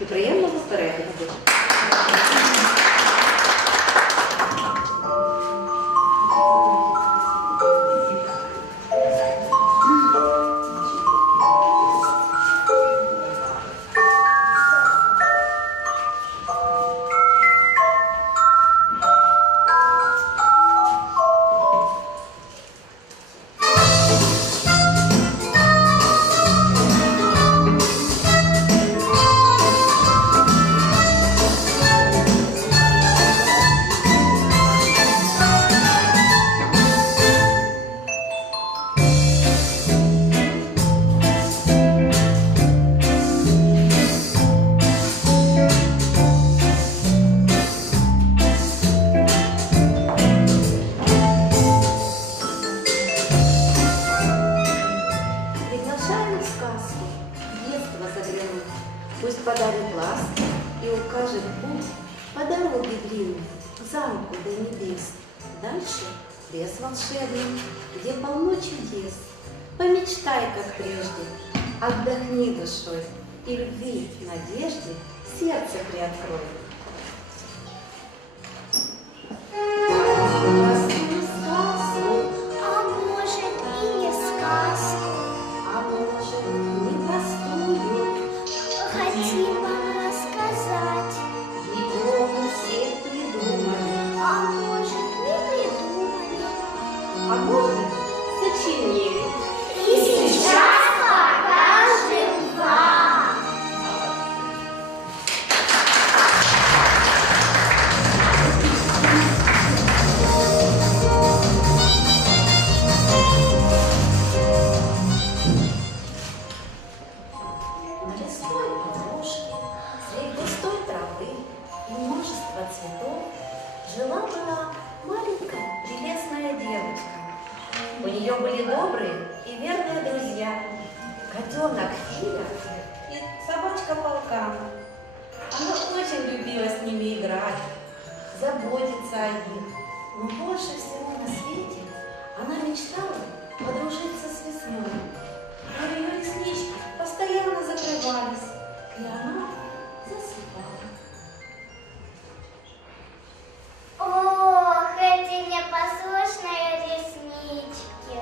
і приємного перегляду. Пусть подарит ласки и укажет путь по дороге длинной к замку до небес. Дальше лес волшебный, где полно чудес. Помечтай, как прежде, отдохни душой и любви, надежде сердце приоткрой. Простую сказку, А может и не сказку, а может непростую, хотим вам рассказать, ее мы все придумали, а может не придумали. а может сочинили. И сейчас покажем вам. На лесной опушке, среди густой травы и множества цветов жила-была маленькая прелестная девочка. У нее были добрые и верные друзья, котенок Филя и собачка Полкан. Она очень любила с ними играть, заботиться о них, но больше всего на свете она мечтала подружиться с весной. Но ее реснички постоянно закрывались, и она засыпала. Ох, эти непослушные реснички.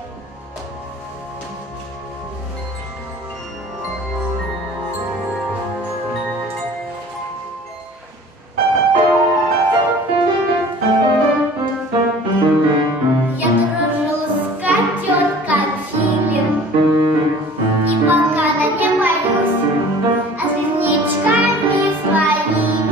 Я дружу с котенком Филем, и пока не боюсь, а с ресничками своими.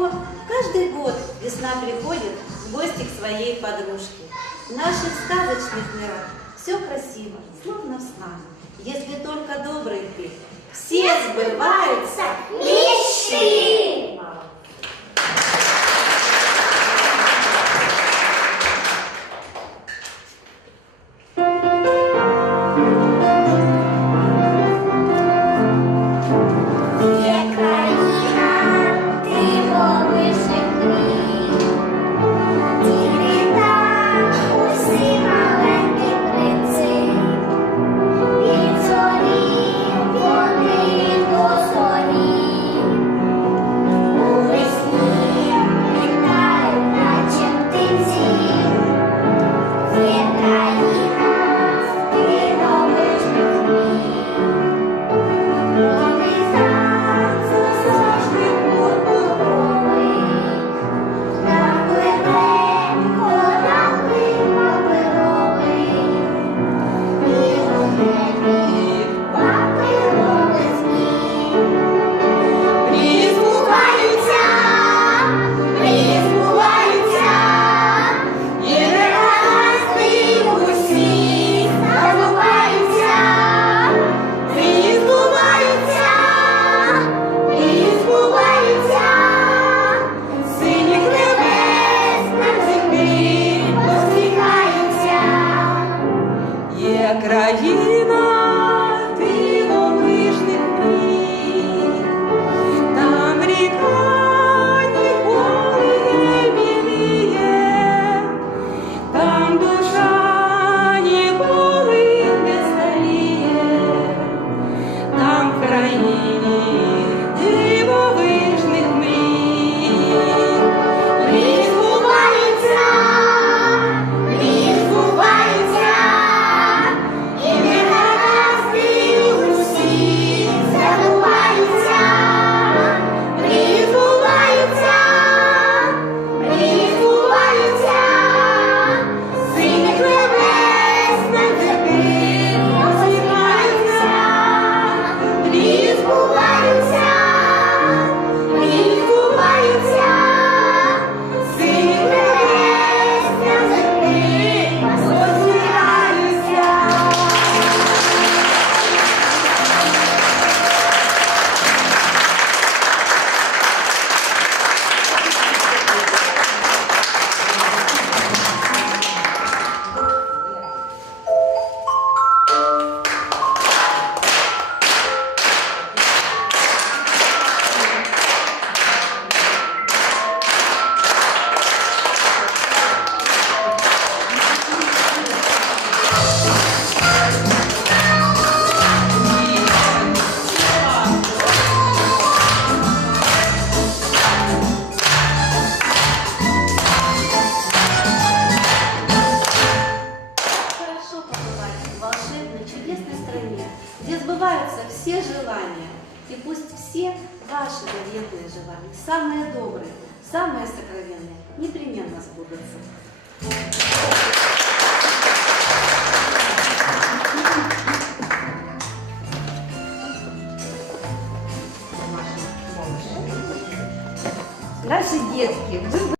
него каждый год весна приходит в гости к своей подружке. В наших сказочных мирах все красиво, словно в снах. Если только добрый ты, все сбываются Мечты! Є країна дивовижних мрій, тільки там усі маленькі принци, від зорі вони до зорі, у весні літають, наче птиці. Є країна дивовижних мрій. Вони танцю завжди пурпуровий, там пливе кораблик паперовий, і у небі паперові сні. Мрії збуваються, мрії збуваються, і негаразди усі забуваються. Мрії збуваються, мрії збуваються, синіх небес на землі посміхаються. Є країна дивовижних мрій, там ріка ніколи не біліє, там душа ніколи не старіє, там в країні дивовижних мрій. Мрії збуваються, мрії збуваються, і негаразди усі забуваються. Мрії збуваються, мрії збуваються, синіх небес на землі посміхаються. Мрії збуваються, мрії збуваються, синіх небес на землі посміхаються. Хорошо побывать в волшебной, чудесной стране, где сбываются все желания. И пусть все ваши заветные желания, самые добрые, самые сокровенные, непременно сбудутся. Наши детки, вы